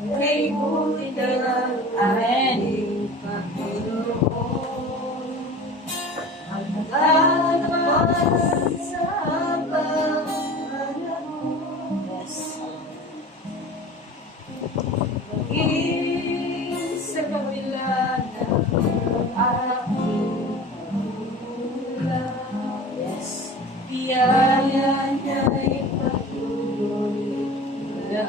May buti ka lang. Amen. Ang nagalaman sa habang Yes. maging sa kabila ng aking pagkulang. Yes. Biyaya niya'y patuloy na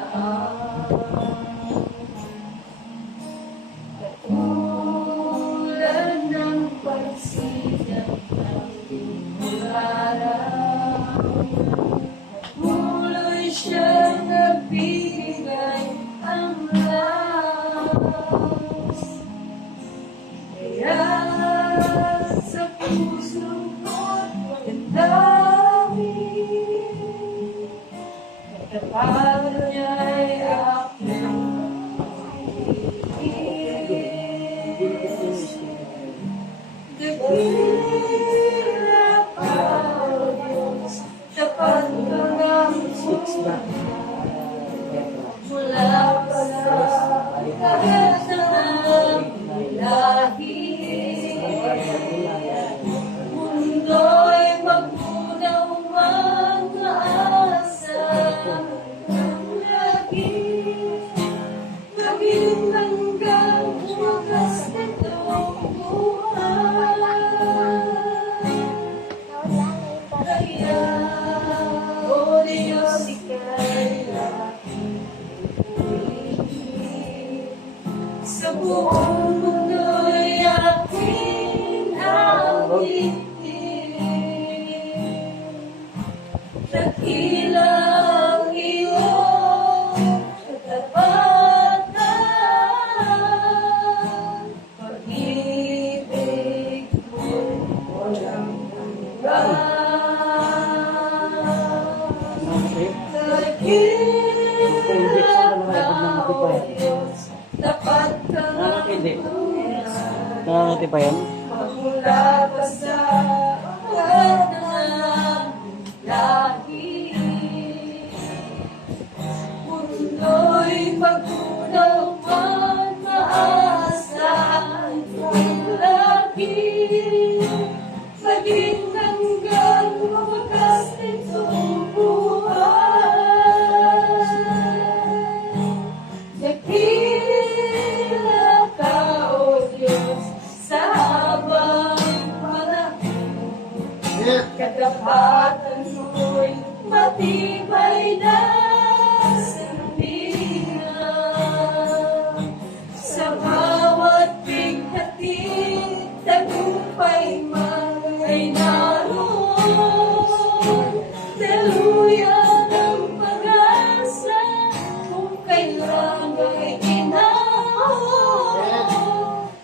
katulad ng pagsikat ng araw. Patuloy siyang nagbibigay ang lakas. Kaya sa puso ko't magandamit, kapag niya'y aking dakila ka, O Diyos, tapat ka ng mula pa sa lahat ng lahi. Mundo'y magmunaw mag-aasa ng lagi, maging hanggang wakas nitong buhay. Kaya, O Diyos, ika'y sa buong mundo'y aking awitin. Dakilang iyong katapatan, pag-ibig mo'y walang hanggan. Dakilang ka, O Diyos, tapat ka ng Nangangati pa yan? magmula pa sa lahat ng lahi. Mundo'y magtunaw man maasahan ng lagi, maging hanggang wakas nitong buhay. Dakila ka, O Diyos, sa habang panahon. Katapatan mo'y matibay na sandigan. Sa bawat bighati, tagumpay man ay naroon. Daluyan ang pag-asa kung kailan ay ginahon.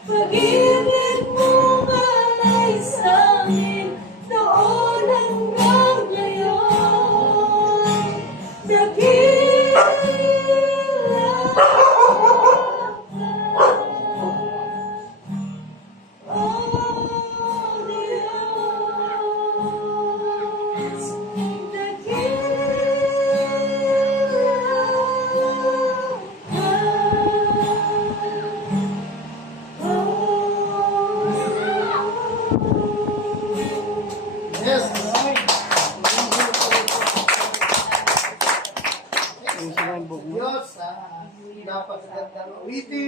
Pag-ibig mo malay sa amin noon hanggang ngayon. Dakila ka, O Diyos, Yes. Yung sila yung buhok mo. Diyos, napakagandang awitin.